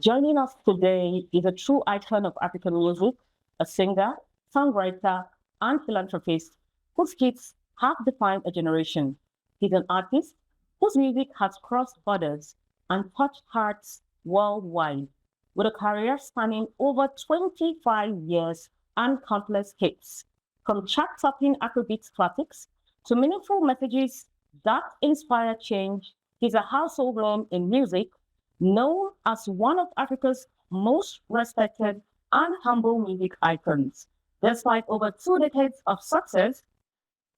Joining us today is a true icon of African music, a singer, songwriter, and philanthropist whose hits have defined a generation. He's an artist whose music has crossed borders and touched hearts worldwide, with a career spanning over 25 years and countless hits, from chart-topping Afrobeat classics to meaningful messages that inspire change. He's a household name in music, known as one of Africa's most respected and humble music icons. Despite over 2 decades of success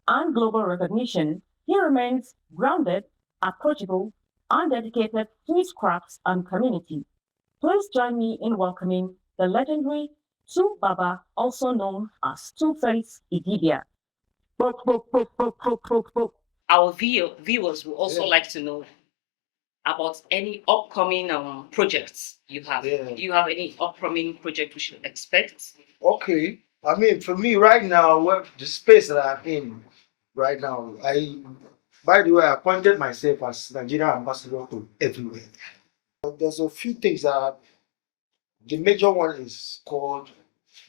and global recognition, he remains grounded, approachable, and dedicated to his crafts and community. Please join me in welcoming the legendary Tu Baba, also known as Tuface Idibia. Our viewers will also like to know about any upcoming projects you have. Yeah. Do you have any upcoming project we should expect? Okay. I mean, for me right now, the space that I'm in right now, by the way, I appointed myself as Nigerian ambassador to everywhere. There's a few things that the major one is called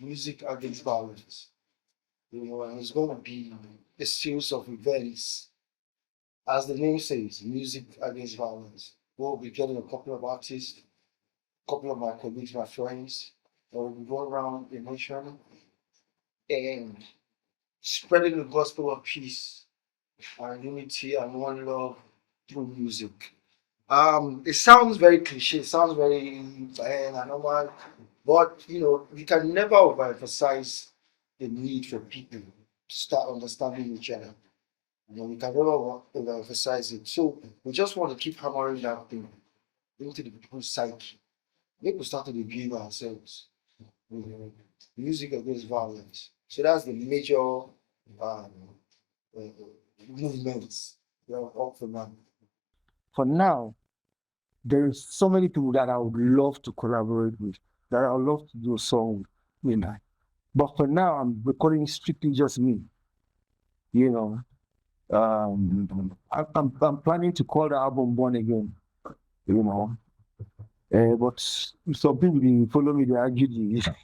Music Against Violence. And it's going to be a series of events. As the name says, Music Against Violence. We'll be getting a couple of artists, a couple of my colleagues, my friends, and we'll be going around the nation and spreading the gospel of peace and unity and one love through music. It sounds very cliche, it sounds very normal, but we can never overemphasize the need for people to start understanding each other. We can never overemphasize it. So we just want to keep hammering that thing into the people's psyche. Make we start to review ourselves. Music against violence. So that's the major uh, movements that are up for now. For now, there is so many people that I would love to collaborate with, that I would love to do a song with. But for now, I'm recording strictly just me. I'm planning to call the album Born Again. But some people didn't follow me, they argued.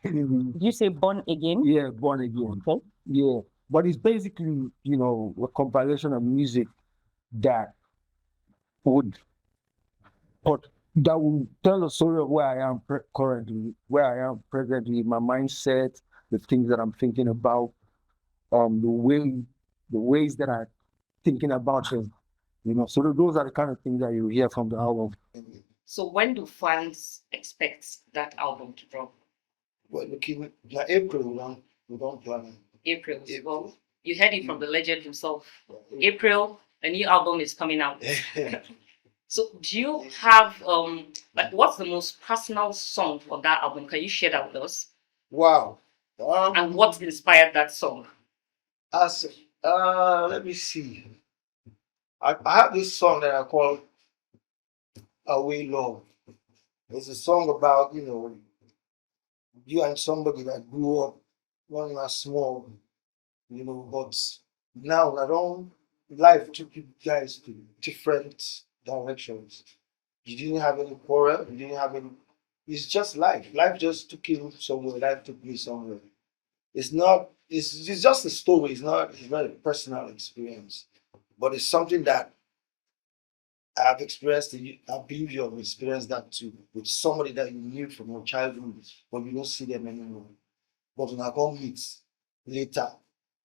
Did you say born again? Yeah, Born Again. Okay. Yeah. But it's basically, a compilation of music that would that will tell a story of where I am currently, where I am presently, my mindset, the things that I'm thinking about, the ways that I'm thinking about them. So those are the kind of things that you hear from the album. So when do fans expect that album to drop? Well, looking like April, we don't plan. April. April. Well, you heard it from the legend himself. April, a new album is coming out. So do you have what's the most personal song for that album? Can you share that with us? Wow. And what inspired that song? Let me see. I have this song that I call Away Love. It's a song about, you and somebody that grew up when you are small, but now life took you guys to different directions. You didn't have any quarrel, you didn't have any, it's just life. Life just took you somewhere, life took me somewhere. It's just a story, it's not a personal experience. But it's something that I've experienced, I believe you have experienced that too, with somebody that you knew from your childhood, but you don't see them anymore. But when I come meet later,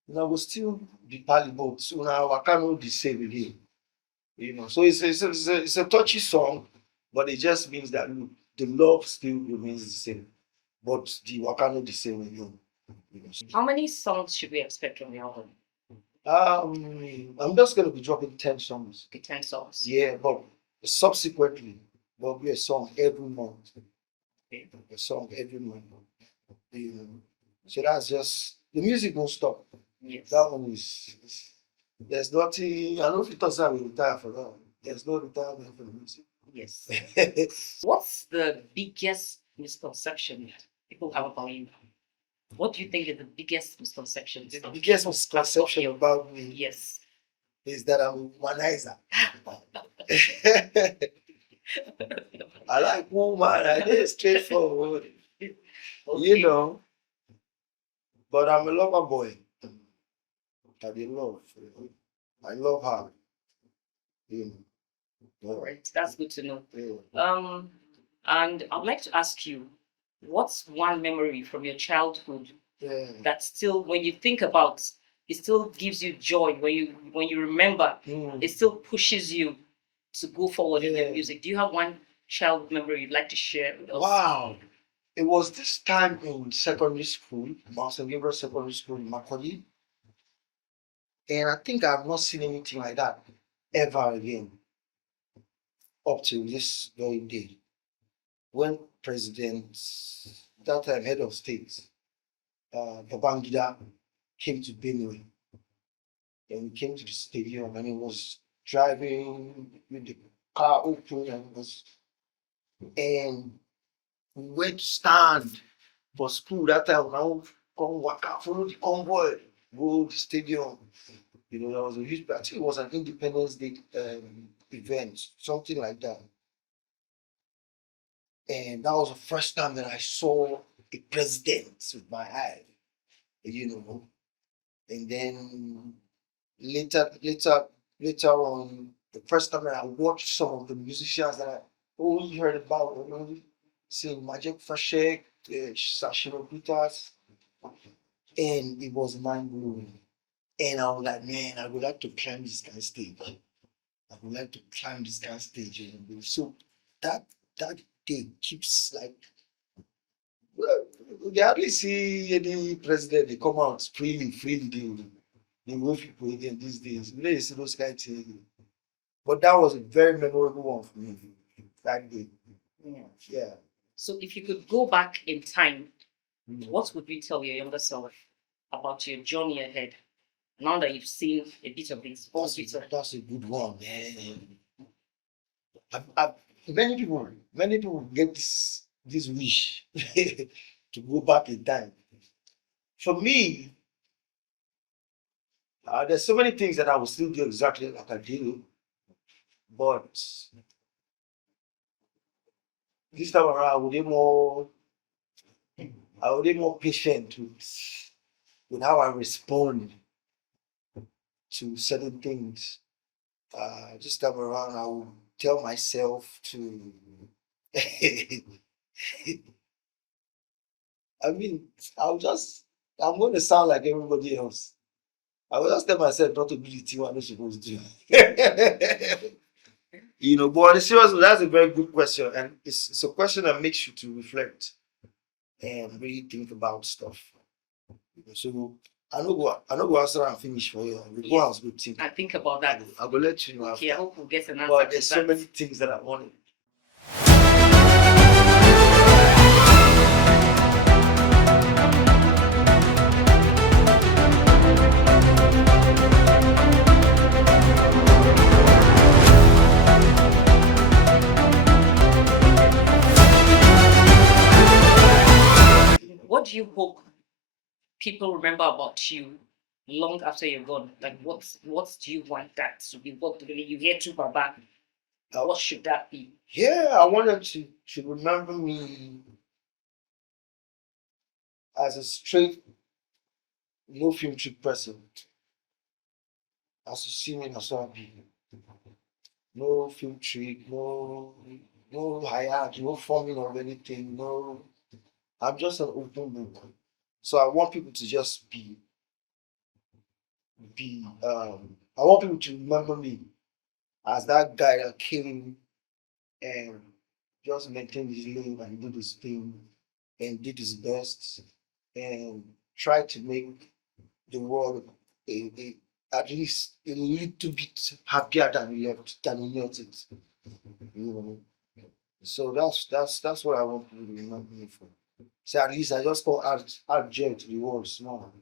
we'll still be pallible. So now I can't be same again. So it's a touchy song, but it just means that look, the love still remains the same, but the Wakano the same again. How many songs should we expect from the album? I'm just gonna be dropping 10 songs. Okay, 10 songs. Yeah, but subsequently there'll be a song every month. Okay. A song every month. So that's just the music won't stop. Yes. That one is there's nothing. I don't know if it I will retire for that. There's no retirement for the music. Yes. What's the biggest misconception people have about you? What do you think is the biggest misconception? The biggest misconception about me Yes. is that I'm a womanizer. I like woman. I did straightforward. You Okay. know. But I'm a lover boy. I did love. I love her. You know. All right, that's good to know. Yeah. And I'd like to ask you, what's one memory from your childhood Yeah. that still, when you think about, it still gives you joy when you remember, Mm. it still pushes you to go forward in your Yeah. music. Do you have one childhood memory you'd like to share with us? Wow. It was this time in secondary school, Mount St. Gabriel Secondary School in Macaulay. And I think I've not seen anything like that ever again up to this very day. When President, that time head of state, Babangida, came to Benue, and he came to the stadium and he was driving with the car open and we went to stand for school that time. Now come walk out, follow the convoy, go to the stadium. You know, there was a huge, I think it was an Independence Day event, something like that. And that was the first time that I saw a president with my eye, you know. And then later on, the first time that I watched some of the musicians that I only heard about, seeing Magic Fashek, Sashiro Peters, and it was mind blowing. And I was like, man, I would like to climb this kind of stage. I would like to climb this kind of stage. So that that day keeps like, well, we hardly see any president they come out freely they move people again these days. We don't see those kind of things. But that was a very memorable one for me that day. Yeah. Yeah. So if you could go back in time, Mm. what would you tell your younger self about your journey ahead? Now that you've seen a bit of this, That's a good one, man. Many people get this wish to go back in time. For me, there's so many things that I will still do exactly like I do, but this time around I will be more patient with how I respond to certain things. This time around, I will tell myself to. I mean, I'm going to sound like everybody else. I will just tell myself not to do the thing I'm not supposed to do. You know, but on a serious note, that's a very good question. And it's a question that makes you to reflect and really think about stuff. So I know go answer and finish for you. We go Yes. and go think. I think about that. I will let you know Okay, I after. hope we'll get an answer. But to there's so that. many things that I wanted. What do you hope people remember about you long after you're gone? Like, what do you want that to be? What do you hear to Baba? What should that be? Yeah, I want them to remember me as a straight, no film trick person. As you see me, that's what I be. No film trick, no hierarchy, no forming of anything, no. I'm just an open book. So I want people to just I want people to remember me as that guy that came and just maintained his lane and did his thing and did his best and tried to make the world a at least a little bit happier than we left it. You know. So that's what I want people to remember me for. So at least I just call add gem to the world small.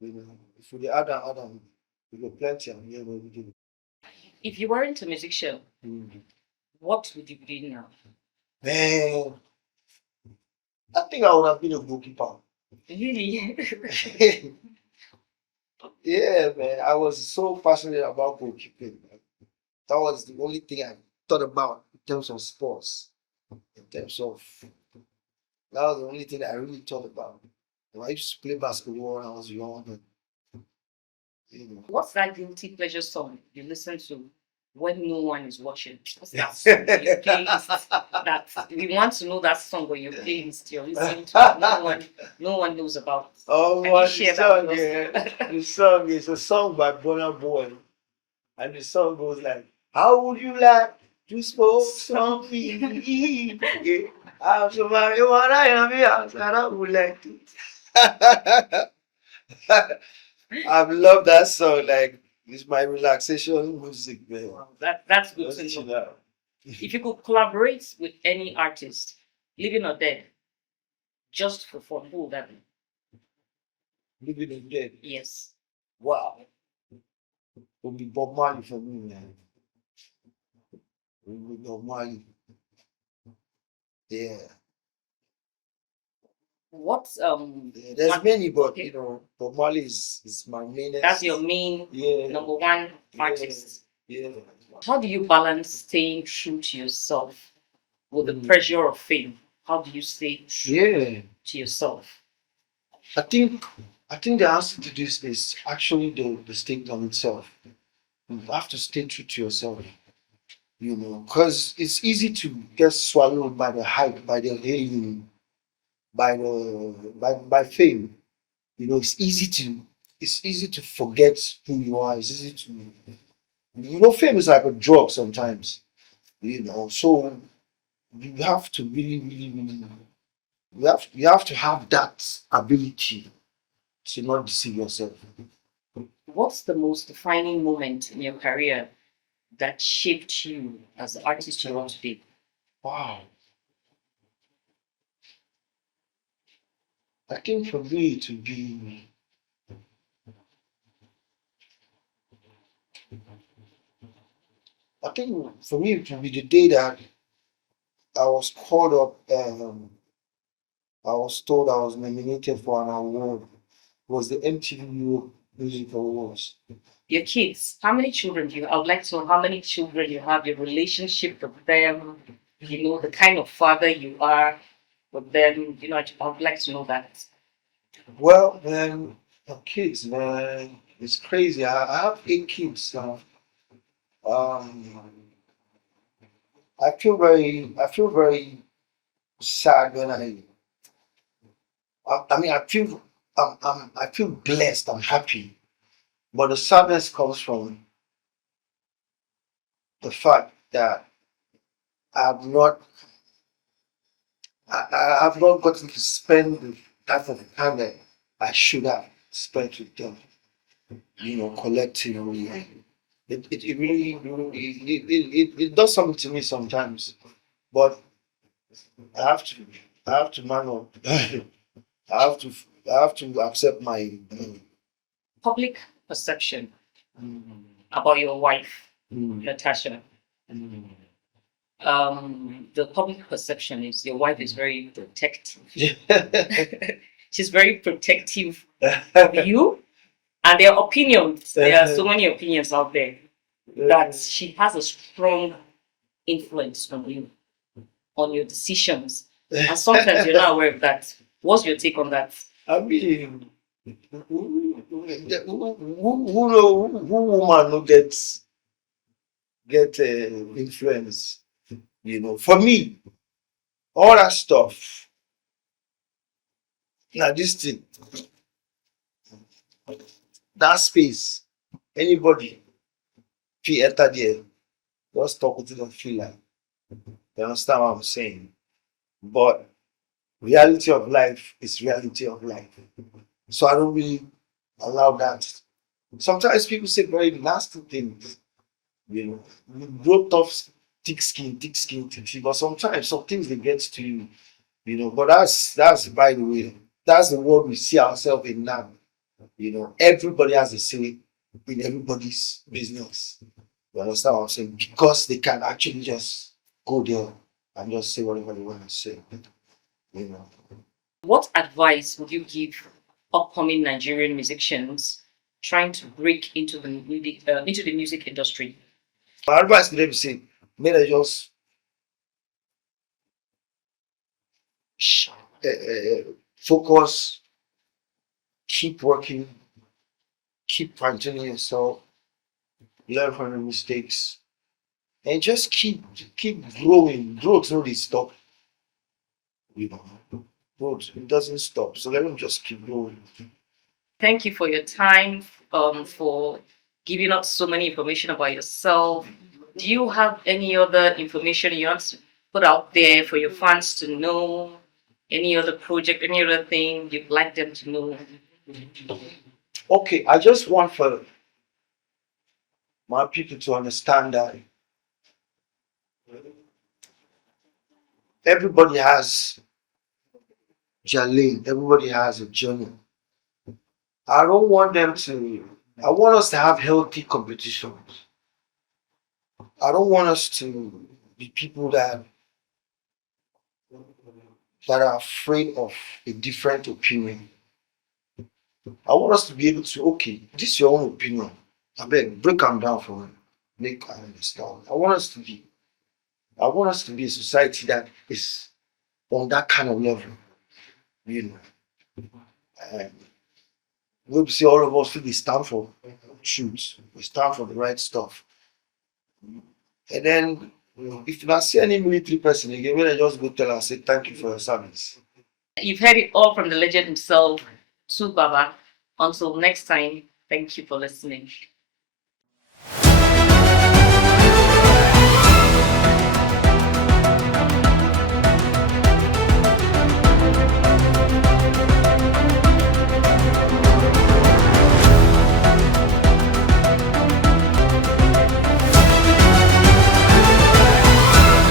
You know. If we add and add, we got plenty and yeah, we do. If you weren't a musician, what would you be doing now? Man, I think I would have been a goalkeeper. Really? Yeah, man. I was so passionate about goalkeeping. That was the only thing I thought about terms of sports, in terms of that was the only thing I really thought about. I used to play basketball when I was young, and What's that guilty pleasure song you listen to when no one is watching? What's that song on your playlist that we want to know that song on your playlist you're listening to? No one knows about. Oh, Can you what share the that song? with us? Yeah, the song is a song by Burna Boy, and the song goes like, "How would you like to smoke some weed? Yeah, I'm so marijuana, I am here, and I would like to." I love that song. Like, it's my relaxation music, man. Wow, that's good Just to chill know. out. If you could collaborate with any artist, living or dead, just for fun, who would that be? Living in dead. Yes. Wow. It'll be Bob Marley for me, man. It'll be Bob Marley. Yeah. What's Yeah, there's one- many, but okay. Bob Marley is my main. That's your main Yeah. number one artist. Yeah. How do you balance staying true to yourself with the Mm. pressure of fame? How do you stay true Yeah. to yourself? I think the answer to this is actually the statement itself. You have to stay true to yourself, because it's easy to get swallowed by the hype, by the hailing, by fame. It's easy to forget who you are. It's easy to fame is like a drug sometimes. So you have to really, really, really, you have to have that ability to not deceive yourself. What's the most defining moment in your career that shaped you as the artist you are today? Wow. I think for me to be, I think for me to be the day that I was called up, I was told I was nominated for an award, was the MTV Music Awards. Your kids, how many children do you have? I would like to know how many children you have, your relationship with them, the kind of father you are with them. I would like to know that. Well, man, the kids, man, it's crazy. I have 8 kids now. Um, I feel very sad when I mean, I feel blessed. I'm happy, but the sadness comes from the fact that I have not, I have not gotten to spend the type of time that I should have spent with them. Collectively. It really, really it does something to me sometimes, but I have to I have to man up. I have to I have to accept my. Public perception Mm, about your wife, mm, Natasha. mm. The public perception is your wife is very protective. She's very protective of you, and there are opinions. There are so many opinions out there that she has a strong influence on you, on your decisions, and sometimes you're not aware of that. What's your take on that? I mean, who know who woman no get influence. For me, all that stuff. Now this thing, that space, anybody fit enter there, just talk with them feel like. You understand what I'm saying? But reality of life is reality of life. So I don't really allow that. Sometimes people say very nasty things, You grow tough, thick skin, thick skin, thick skin. But sometimes some things they get to you, But that's by the way, that's the world we see ourselves in now. Everybody has a say in everybody's business. You understand what I'm saying? Because they can actually just go there and just say whatever they want to say. You know. What advice would you give upcoming Nigerian musicians trying to break into the music industry? My advice to them is say, may they just focus, keep working, keep fine-tuning yourself, learn from your mistakes, and just keep growing. Growth no dey stop. You know, growth it doesn't stop. So let them just keep growing. Thank you for your time, for giving us so many information about yourself. Do you have any other information you want to put out there for your fans to know? Any other project, any other thing you'd like them to know? Okay, I just want for my people to understand that everybody has their lane, everybody has a journey. I don't want them to, I want us to have healthy competitions. I don't want us to be people that are afraid of a different opinion. I want us to be able to, okay, this is your own opinion. I beg, break them down for me. Make I understand. I want us to be a society that is on that kind of level. You know. We see all of us we stand for truth. We stand for the right stuff. And then if you not see any military person again, when I just go tell and say thank you for your service. You've heard it all from the legend himself, Tu Baba. Until next time, thank you for listening.